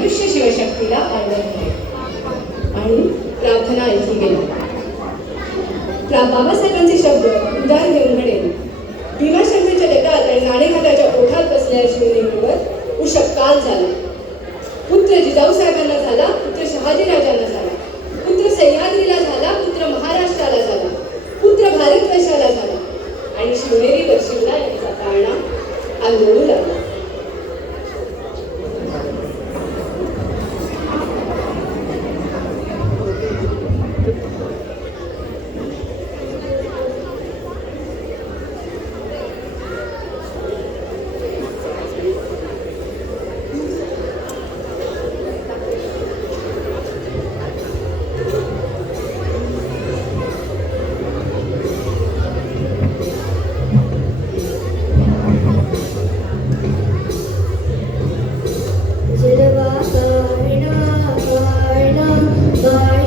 अदृश्य शिवशक्तीला आढळत नाही. आणि प्रार्थना ऐकली गेली. बाबासाहेबांचे शब्द उदार घेऊन म्हणेल, भीमाशंकरच्या जगात आणि नाणेघाटाच्या ओठात बसलेल्या शिवनेरीवर उषक काल झाला. पुत्र जिजाऊ साहेबांना झाला, पुत्र शहाजीराजांना झाला, पुत्र सह्याद्रीला झाला, पुत्र महाराष्ट्राला झाला, पुत्र भारतवर्षाला झाला आणि शिवनेरीवर शिवरायांचा पाळणा आंदोलू लागला.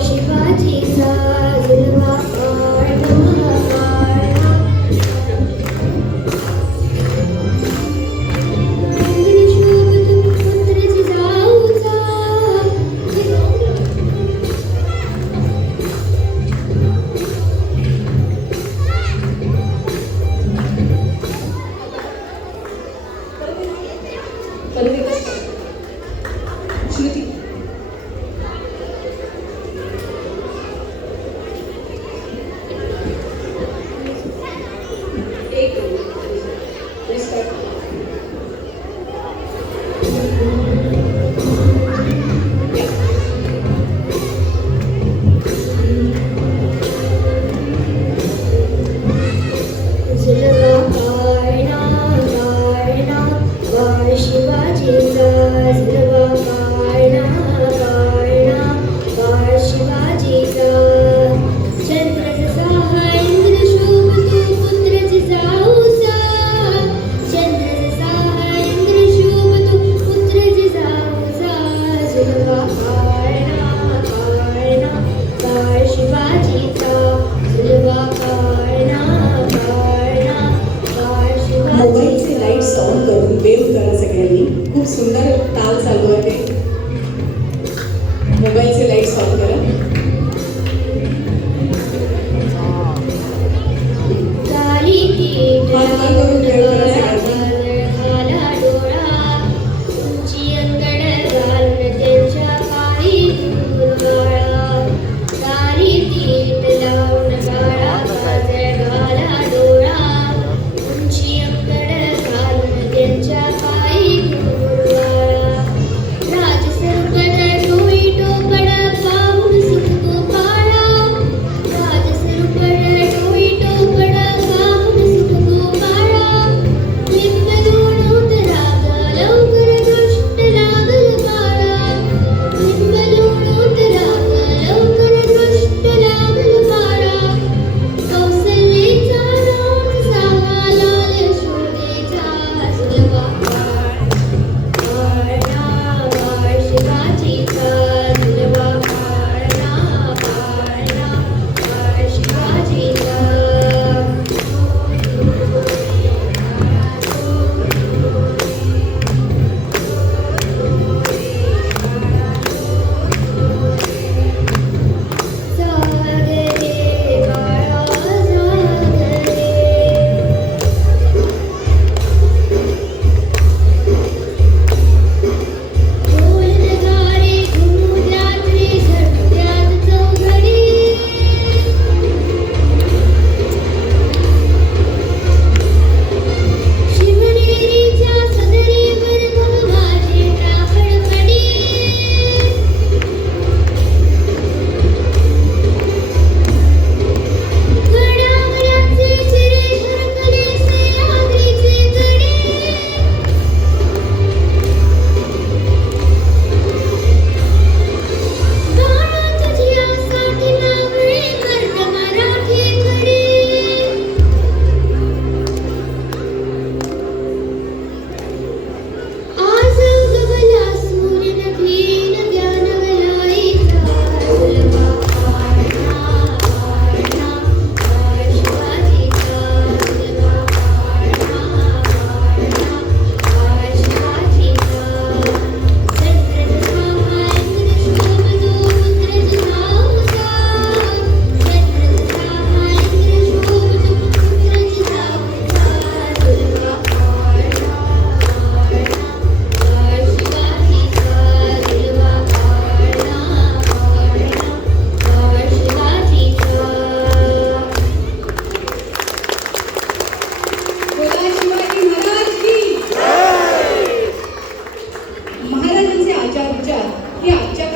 शिवाजीचा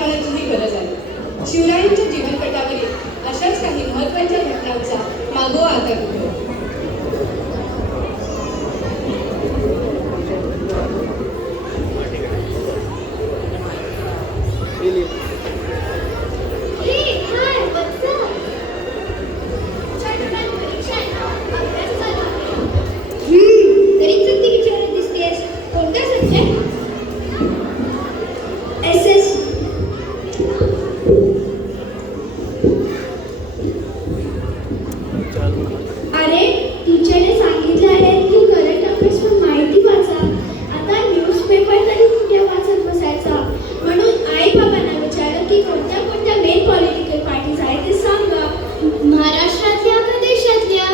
उपहाराचीही गरज आहे. शिवरायांच्या जीवनपटावरील अशाच काही महत्त्वाच्या घटनांचा मागोवा आता घेतो. अरे टीचरने सांगितलं आहे की करंट अफेअर्सवर माहिती वाचा. आता न्यूजपेपर तरी कुठे वाचत बसायचा. म्हणून आई बाबांना विचारलं की कोणत्या कोणत्या मेन पॉलिटिकल पार्टीज आहेत ते सांगा. महाराष्ट्रातल्या का देशातल्या?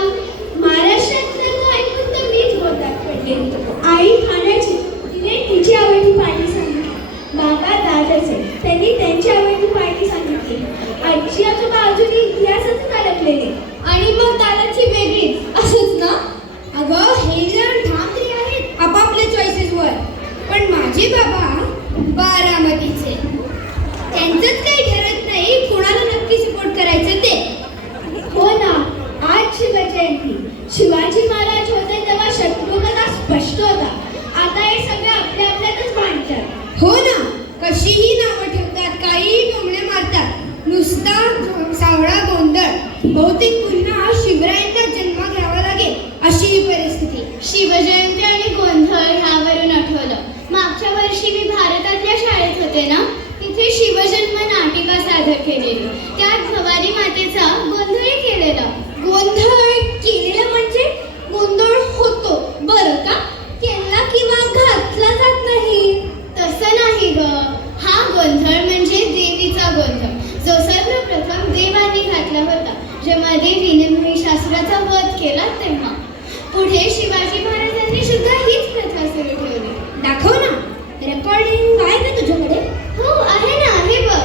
महाराष्ट्रातल्या तर ऐकून तर मीच बोलतात पडले. आई ठाण्याची, तिने तिची आवडती पार्टी सांगितली. बाबा दादाचे, त्यांनी त्यांची आवडती पार्टी सांगितली. आजी आजोबा अजूनही इतिहासातच अडकलेले. आणि मग दादाची वेगळीच असंच ना? अगं हे जण ठाम तरी आहेत आपापल्या चॉईसेसवर. पण माझे बाबा बारामतीचे, त्यांचंच काही ठरत नाही कोणाला नक्की सपोर्ट करायचं ते. हो ना, आज शिवजयंती. शिवाजी महाराज होते तेव्हा शत्रुघ्न स्पष्ट होता. आता हे सगळे आपल्या आपल्यातच भांडतात. हो ना, कशीही नावं ठेवतात, काहीही टोमणे मारतात. नुसता सावळा गोंधळ. बहुतेक पुन्हा शिवरायांना जन्म घ्यावा लागेल अशी ही परिस्थिती. शिवजयंती आणि गोंधळ ह्यावरून आठवलं, मागच्या वर्षी मी भारतातल्या शाळेत होते ना, तिथे शिवजन्म नाटिका सादर केलेली. त्यात भवानी मातेचा गोंधळ केलेला. गोंधळ केलेलं म्हणजे गोंधळ होतो बरं का? केला किंवा घातला जात नाही तसं नाही ग. हा गोंधळ म्हणजे देवीचा गोंधळ, जो सर्वप्रथम देवाने घातला होता जेव्हा देवीने महिषासुराचा वध केला तेव्हा. पुढे शिवाजी महाराजांनी सुद्धा हीच प्रथा सुरू ठेवली. दाखव ना, रेकॉर्डिंग आहे का तुझ्याकडे? हो आहे ना, आहे बघ.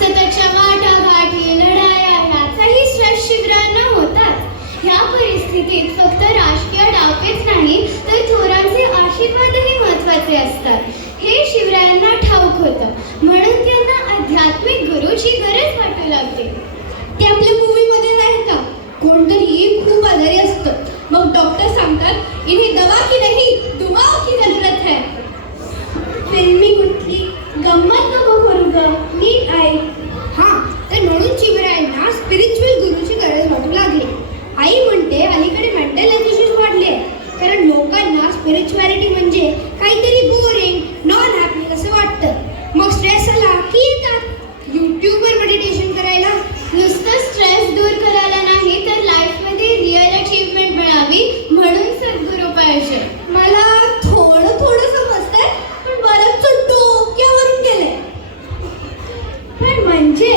सततच्या वाटाघाटी लढाया ह्याचाही स्ट्रेस शिबिरांना होताच. ह्या परिस्थितीत फक्त राजकीय डावपेच नाही तर थोरांचे आशीर्वादही महत्त्वाचे असतात हे शिवरायांना ठाऊक होतं. म्हणून त्यांना आध्यात्मिक गुरुची गरज वाटू लागते. ते आपल्या मूवीमध्ये नाही का कोणतरी खूप आजारी असतं मग डॉक्टर सांगतात इन्हें दवा की नहीं दुआ की जरूरत है. फिल्मी कुठली गंमत नको करू ग, नीट ऐक. हां तर म्हणून शिवरायांना स्पिरिच्युअल गुरुची गरज वाटू लागली. आई म्हणते अलीकडे मेंटल हेल्थ इश्यूज वाढले कारण लोकांना स्पिरिच्युअलिटी म्हणजे काहीतरी बोरिंग नॉन हॅपनिंग असं वाटतं. मग स्ट्रेस आला की येतात यूट्यूबवर मेडिटेशन करायला. नुसतं स्ट्रेस दूर करायला नाही तर लाईफमध्ये रिअल अचीवमेंट मिळावी म्हणून सद्गुरू पाहिजे. मला थोडं समजतंय पण बरंच डोक्यावरून गेलंय. पण म्हणजे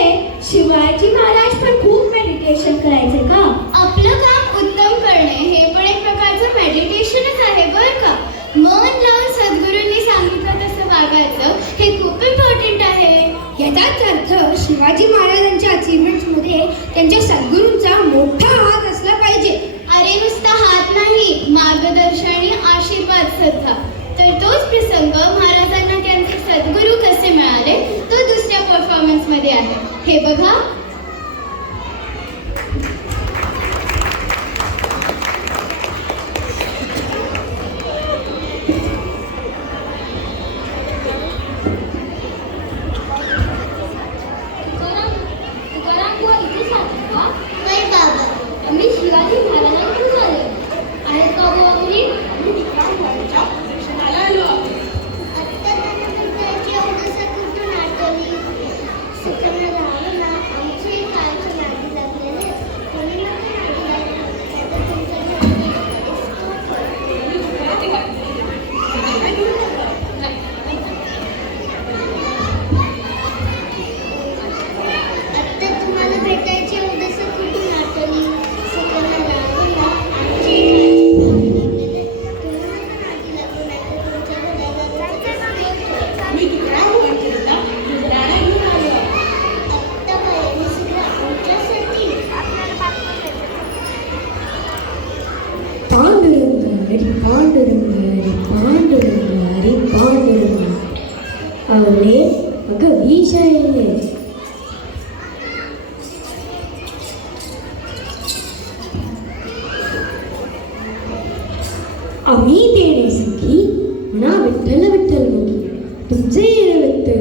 शिवाजी महाराज पण खूप मेडिटेशन करायचे का? आपलं काम उत्तम करणे हे पण एक प्रकारचं मेडिटेशनच आहे बरं का. मन लावून सद्गुरूंनी सांगितलं तसं वागायचं हे खूप इम्पॉर्टंट आहे. याचाच अर्थ शिवाजी महाराजांच्या अचीवमेंट्समध्ये त्यांच्या सद्गुरूंचा मोठा हात असला पाहिजे. अरे नुसता हात नाही, मार्गदर्शन आणि आशीर्वाद सुद्धा. तर तोच प्रसंग महाराजांना त्यांचे सद्गुरू कसे मिळाले तो दुसऱ्या परफॉर्मन्समध्ये आहे. हे बघा. मी शिवाजी महाराजांकडून आले आहे का वगैरे ಅವನೇ ಮಗ ವಿಷಯನೇ आम्ही देणे सुखी म्हणा विठ्ठल विठ्ठल मुखी तुमचे विठ्ठल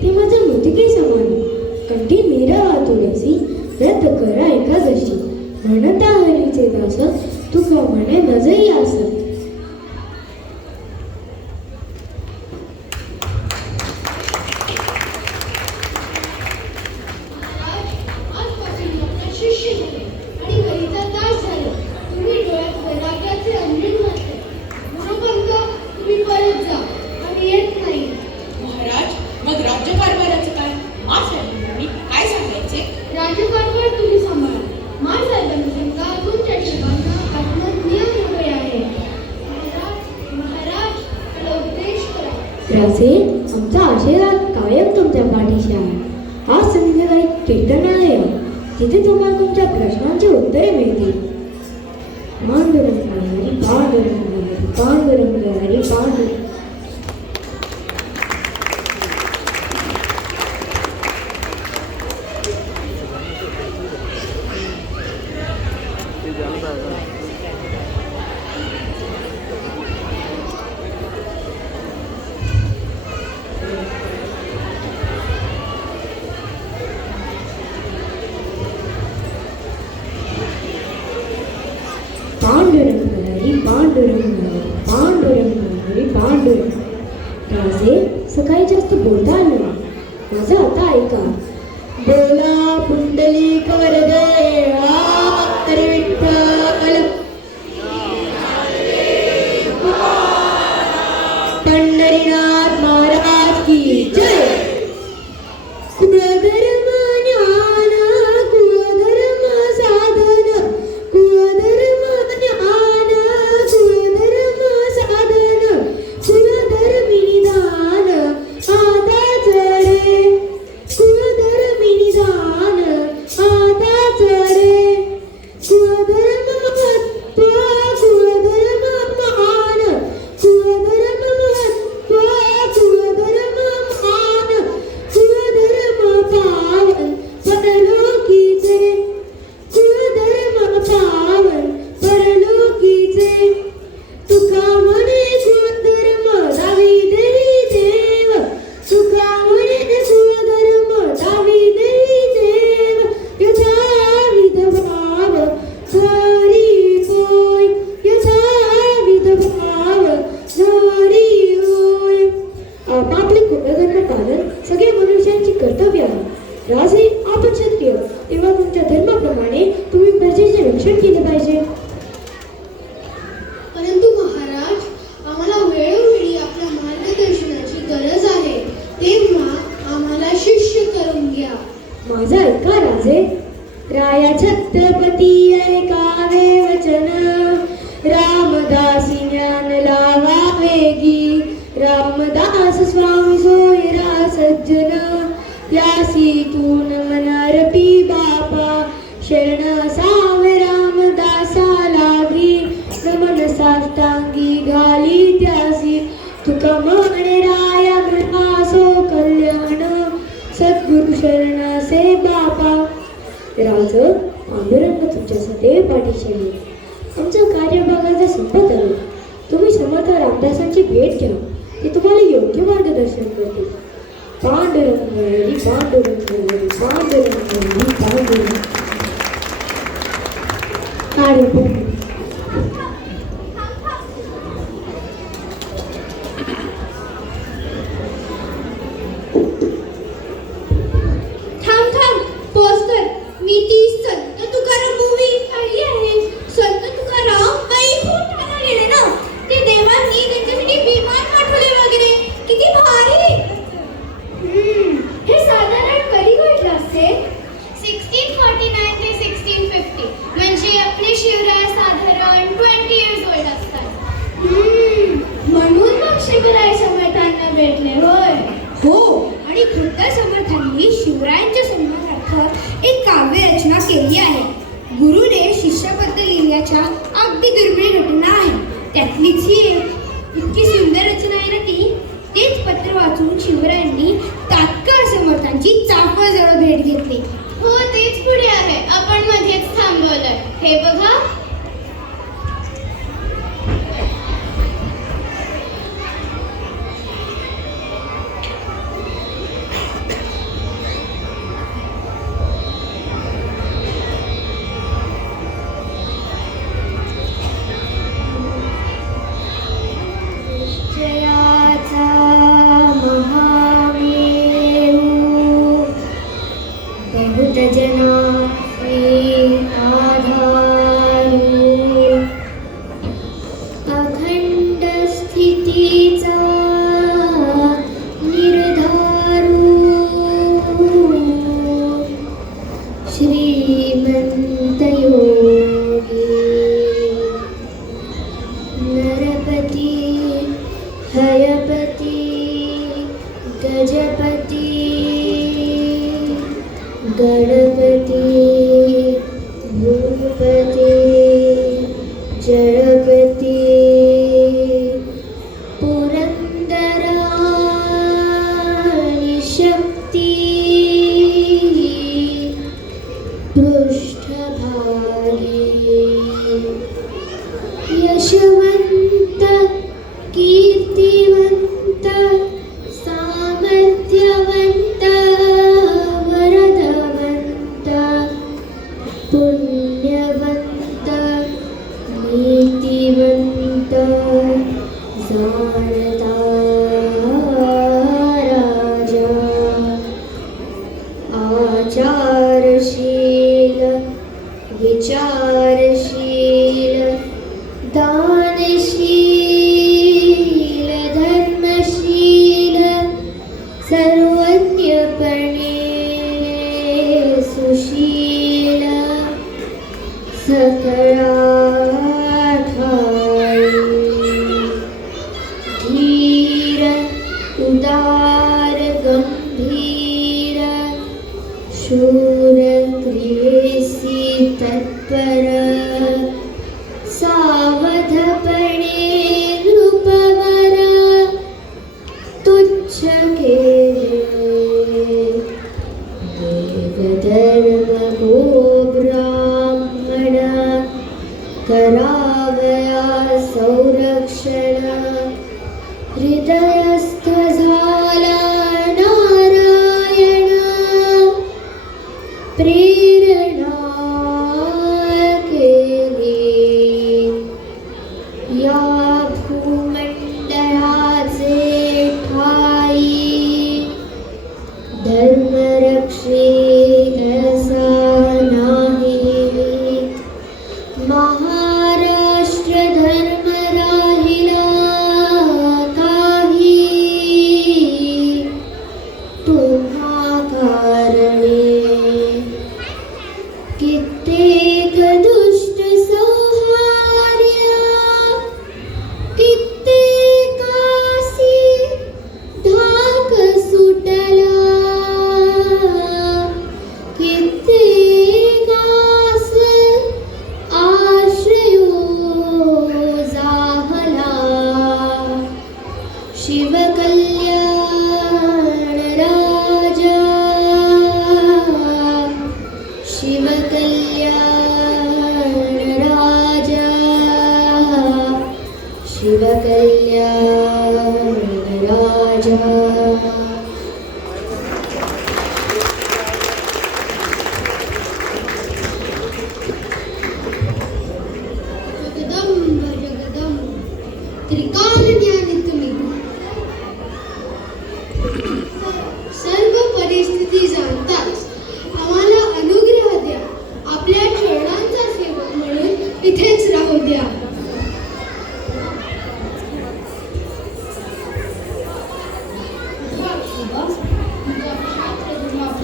ते माझं मुतिके समान कंठी मेरा तुळसी व्रत करा एकादशी म्हणता हरीचे दास तुका म्हणे नजई आस. राज्यकारभार तुम्ही सांभाळा. माझा तुमच्या ठिकाणा आत्मज्ञान हवे आहे. महाराज उपदेश करा. राजे आमचा आशीर्वाद कायम तुमच्या पाठीशी आहे. हा संध्याकाळी कीर्तनालय तिथे तुम्हाला तुमच्या प्रश्नांची उत्तरे मिळतील. पांडुरंग हरी पांडुरंग हरी पांडुरंग हरी पांडुरंग. पांडुरंग हरी पांडुरंग हरी पांडुरंग हरी पांडुरंग. राजे सकाळी जास्त बोलता आलं नाही. माझं आता ऐका. बोला पुंडलिक वरदे हरी विठ्ठल. पंढरीनाथ महाराज की जय. कुलधर्म ज्ञान कुलधर्म साधन कुलधर्म ज्ञान कुलधर्म साधन कुलधर्मी दान आदाच रे कुलधर्म माझा ऐका राजे. राया छत्रपती ऐकावे वचन, रामदासी ज्ञान लावा वेगी. रामदास स्वामी सोयरा सज्जन, त्यासी तू नमन अर्पी बापा. शरण सावे रामदासा लागी, नमन साष्टांगी घाली त्यासी. तुका म्हणे राया मृहासो कल्याण, सद्गुरु शरणासे बापा. राज पांडुरंग तुमच्यासाठी पाठीशी आहे. आमचं कार्य बघायचं संपत आलं. तुम्ही समर्थ रामदासांची भेट घ्या, ते तुम्हाला योग्य मार्गदर्शन करतील. पांडुरंग हरी पांडुरंग हरी पांडुरंग हरी पांडुरंग. थांब थांब, पोस्टर. मी ती संत तुकाराम मूवी पाहिली आहे. संत तुकाराम वैकुंठाला गेले ना, ते देवांनी त्यांच्यासाठी विमान पाठवले वगैरे. किती भारी. हे साधारण कधी घडलं असेल? 1649 ते 1650, म्हणजे आपले शिवराय साधारण 20 years old असतात. म्हणून मग शिवराय समर्थांना भेटले होय. हो, आणि खुद्द समर्थांनी शिवरायांच्या सन्मानार्थ एक काव्य रचना केली आहे. गुरुने शिष्याबद्दल लिहिल्याच्या अगदी दुर्मिळ घटना आहे. त्यातलीच ही एक इतकी सुंदर रचना आहे ना ती. तेच पत्र वाचून शिवरायांनी तात्काळ समर्थांची चाफळजवळ भेट घेतली. हो, तेच पुढे आहे. आपण मध्येच थांबवलंय. हे बघा. जयाचा महामेरू बहुत जना आधारू, अखंड स्थितीचा निर्धारू, श्रीमंत योगी नरपती हयपती गजपती गणपती भूपती जडपती पुरंदरा शक्ती पृष्ठभागी यशवंत कीर्तिवंत सामर्थ्यवंत वरदवंत पुण्यवंत नीतिवंत जाणता राजा आचारशील विचारशील दानशील धर्मशील सर्वज्ञपणे सुशील सकळा धीर उदार गंभीर शूर क्रियेसी तत्पर सावधपणे नृपवर तुच्छ केले देवधर्म गो ब्राह्मण करावया संरक्षण हृदयस्थ झाला नारायण प्रेरणा केली या भूमंडळाचे ठाई धर्मरक्षी ऐसा नाही महाराष्ट्र धर्म राहिला काही तुम्हा कारणे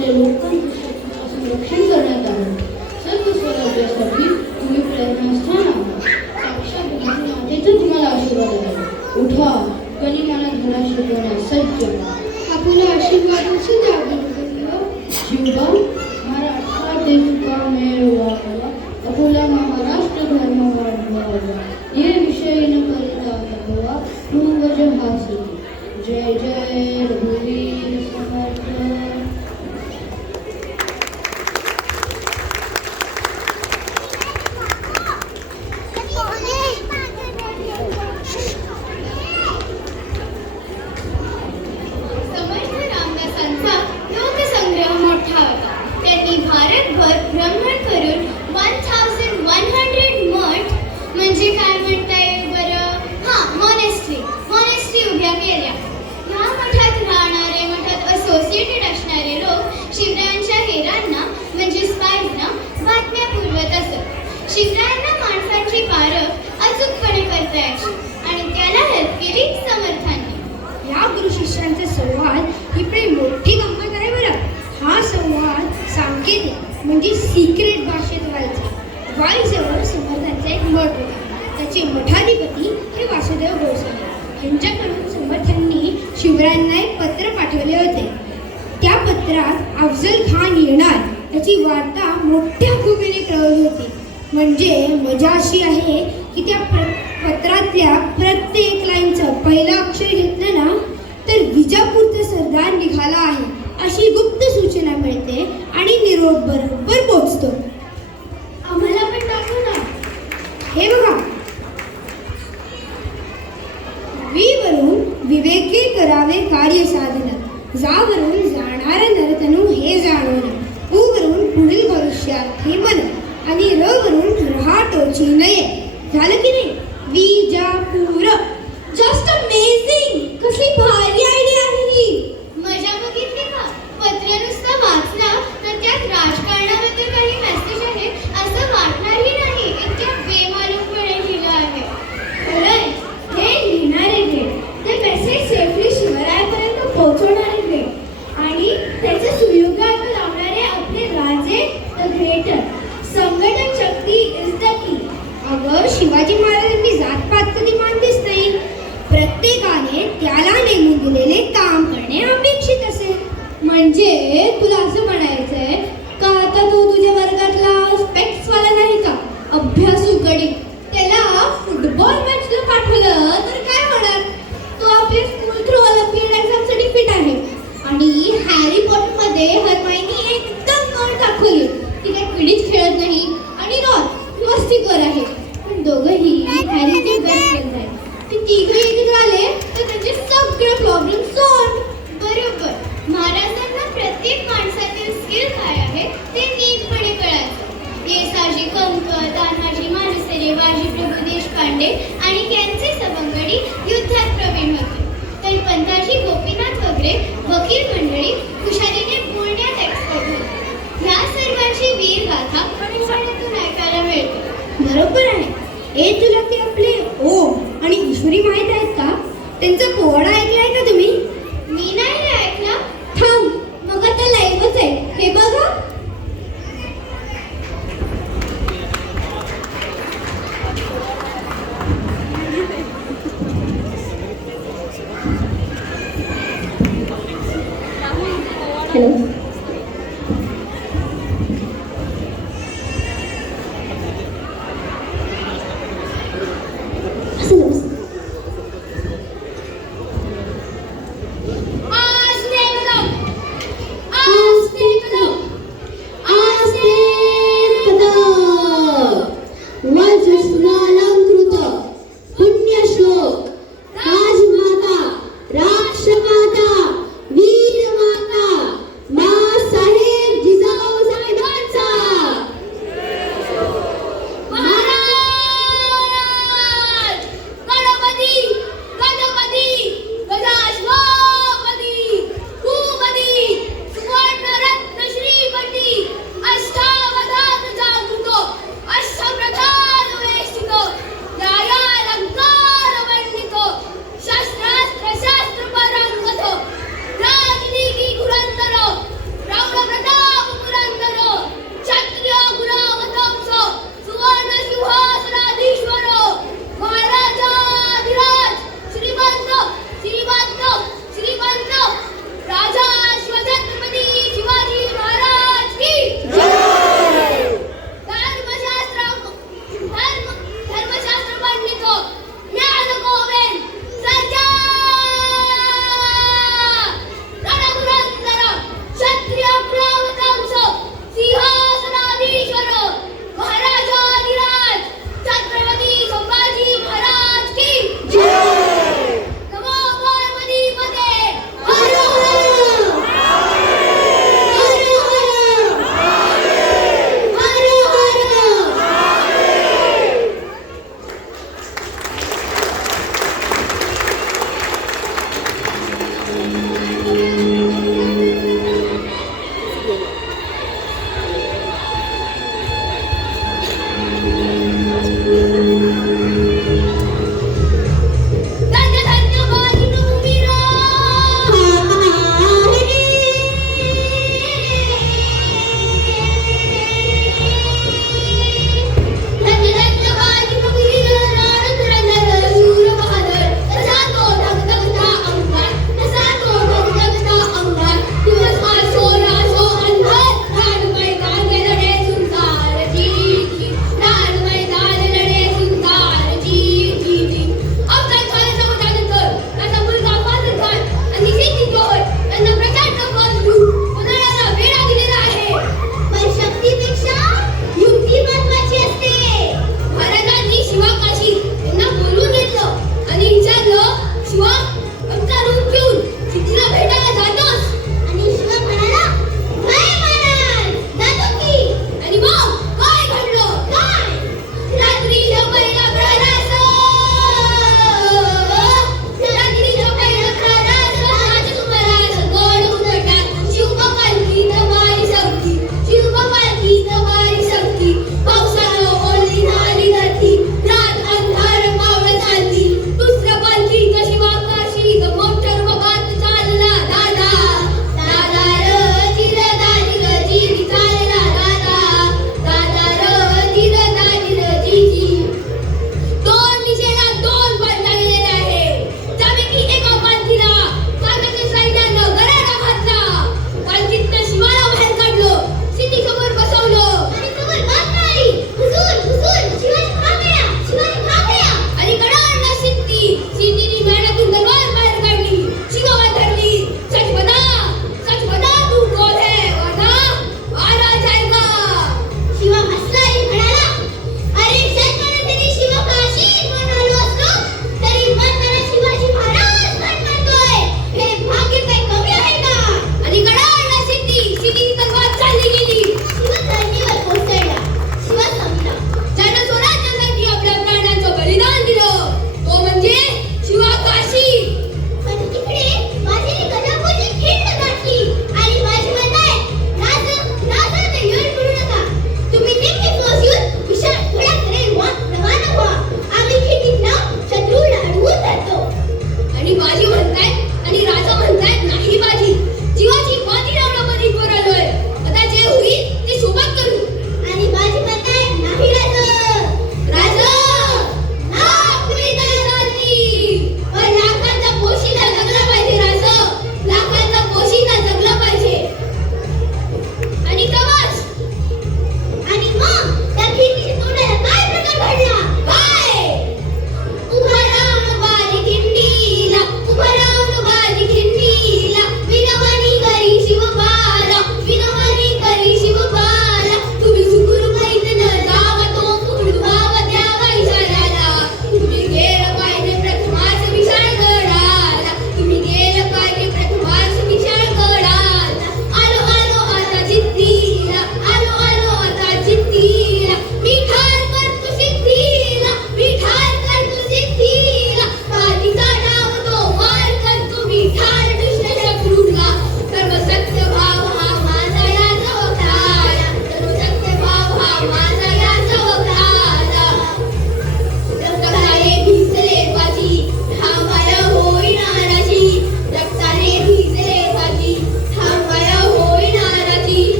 आपल्या लोकांच्या संरक्षण करण्यात आलं. संत स्वराज्यासाठी तुम्ही प्रेरणास्थान आहात. साक्षात मातेचा तुम्हाला आशीर्वाद आहे. उठा, गनिमाला धडा शिकवण्यास सज्ज. आपला आशीर्वादाची जागी शिवबा, महाराष्ट्रात तुका मेळ वाढवा, अकोला महाराष्ट्र धर्म वाढवा, ये विषय न करिता भगवा, पूर्वज हासी. जय जय रघुवीर समर्थ. समर्थ रामदासांचा लोकसंग्रह मोठा होता. त्यांनी भारतभर भ्रमण करून 1100 मठ म्हणजे काय म्हणता येईल बरं, मॉनेस्ट्री उभ्या केल्या. ह्या मठात राहणारे, मठात असोसिएटेड असणारे लोक शिवरायांच्या हेरांना म्हणजे स्पायजना बातम्या पुरवत असत. शिवरायांना माणसांची पारख अचूकपणे करता यायची आणि त्याला हेल्प केली समर्थांनी. या गुरु शिष्यांचा संवाद ही मोठी गंमत आहे बरं. हा संवाद सांकेतिक म्हणजे सिक्रेट भाषेत व्हायचा. वाईजवळ समर्थांचा एक मठ होता. त्याचे मठाधिपती हे वासुदेव गोसावी. यांच्याकडून समर्थांनी शिवरायांना एक पत्र पाठवले होते. त्या पत्रात अफजल खान येणार याची वार्ता मोठ्या खुबीने कळवली होती. म्हणजे मजा अशी आहे की त्या पत्रातल्या प्रत्येक लाईनचं पहिलं अक्षर घेतलं ना तर विजापूरचा सरदार निघाला आहे अशी गुप्त सूचना मिळते आणि निरोप बरोबर पोहोचतो. आम्हाला पण दाखव ना. हे बघा, वरून विवेके करावे कार्य साधन, जावरून जाणारा नरतनु हे जाणवणे, वरून पुढील भविष्यात हे मन आणि वरून रहाटोची नये. झालं की नाही? विजापूर. Just amazing. कसली भारी आयडिया आहे ही. मजा बघितली का? पत्र नुसतं वाचलं तर त्यात राजकारणाबद्दल काही मेसेज आहे असं वाटणारही नाही. इतक्या बेमालूमपणे लिहिलं आहे. खरंय, हे लिहिणारे ग्रेट, ते मेसेज सेफली शिवरायापर्यंत पोहोचवणारे ग्रेट आणि त्याचे सुयोगात लावणारे आपले राजे द ग्रेटर. संघटन शक्ती इज द की. अगं, शिवाजी महाराजांनी जातपात कधी मानलीच नाही. प्रत्येकाने त्याला नेमून दिलेले काम करणे अपेक्षित असेल. म्हणजे तुला असं म्हणायचंय का आता तो तुझ्या वर्गातला स्पेक्सवाला नाही का, अभ्यासू गडी, त्याला फुटबॉल मॅचला पाठवलं तर काय होणार? तो आपल्या स्कूल थ्रू ऑलिम्पियड एक्झामसाठी फिट आहे. आणि हॅरी पॉटरमध्ये हरमायनी एकदम नॉट दाखवली की काय क्विडिच खेळत नाही आणि नॉट मस्तीखोर आहे. पण दोघंही हॅरीचे बेस्ट फ्रेंड आहेत. ते तिघं एकत्र आले तर त्यांचे सगळे प्रॉब्लेम सॉल्व. बरोबर. महाराजांना प्रत्येक माणसातील स्किल काय आहे ते नीटपणे कळायचं. येसाजी कंक, तान्हाजी मालुसरे, बाजी प्रभू देशपांडे आणि त्यांचे सवंगडी युद्धात प्रवीण होते. तर पंताजी गोपीनाथ वगैरे वकील मंडळी हुशारीने बोलण्यात एक्सपर्ट होते. ह्या सर्वांची वीरगाथा पुराणातून ऐकायला मिळते. बरोबर आहे. ए, तुला ते आपले ओम आणि ईश्वरी माहीत आहेत का? त्यांचा पोवाडा ऐकलाय का तुम्ही? मी नाही रे ऐकला. थांब, मग आता लाईव्हच आहे, हे बघा. हॅलो.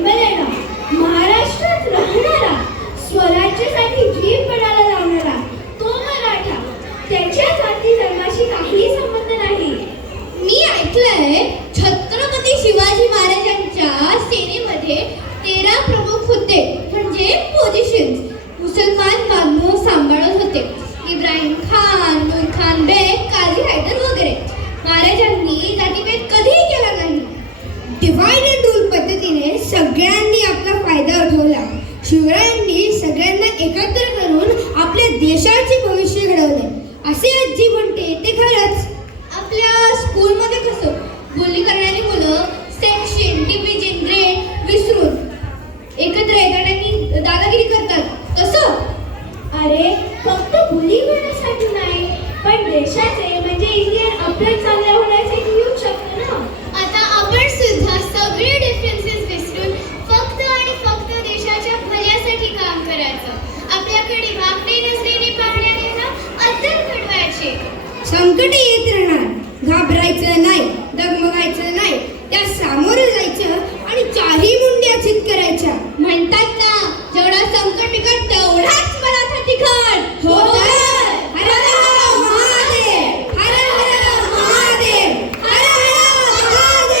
जन्मलेला, महाराष्ट्रात राहणारा, स्वराज्यासाठी जीव पणाला लावणारा तो मराठा. त्याच्या जाती धर्माशी काही संबंध नाही. मी ऐकलंय छत्रपती शिवाजी महाराजांच्या सेनेमध्ये 13 प्रमुख होते, म्हणजे पोझिशन. मुसलमान बांधव सांभाळत होते. इब्राहिम खान, नूर खान बेग, काझी हैदर वगैरे. महाराजांनी जातीभेद कधीही केला नाही. डिवाइड अँड रूल पद्धतीने सगळ्यांनी आपला फायदा उठवला. शिवरायांनी सगळ्यांना एकत्र करून आपल्या देशाचे भविष्य घडवले. असे आजी म्हणते ते खरंच. आपल्या स्कूलमध्ये कसं बोलणी करणारी मुलं सेक्शन, डिव्हिजन, ग्रेड विसरून एकत्र येतात आणि दादागिरी करतात, तसं. अरे फक्त मुली होण्यासाठी नाही, पण देशाचे म्हणजे इंडियन अपडेट चांगल्या होण्यासाठी येऊ शकतो ना. आता आपण सुद्धा सगळे डिफरन्सेस विसरून फक्त आणि फक्त देशाच्या भल्यासाठी काम करायचं. आपल्याकडे वागणे नसलेले पाहुण्याने ना अद्दल घडवायचे. संकट येत राहणार, घाबरायचं नाही, डगमगायचं नाही, त्या सामोरं जायचं आणि चारही मुंड्या चित करायच्या. म्हणतात ना, जेवढा संकट तिखट तेवढाच मराठा तिखट. हो तर. हर हर महादेव, हर हर महादेव, हर हर महादेव.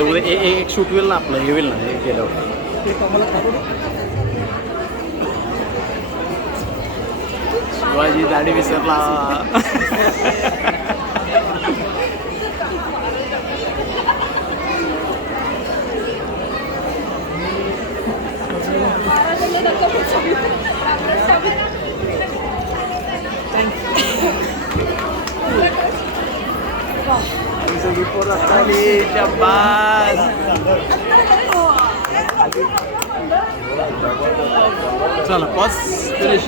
उद्या एक शूट होईल ना आपलं, हे होईल ना हे केल्यावर. शिवाजी दाढी विसरला. चला बस फिनिश.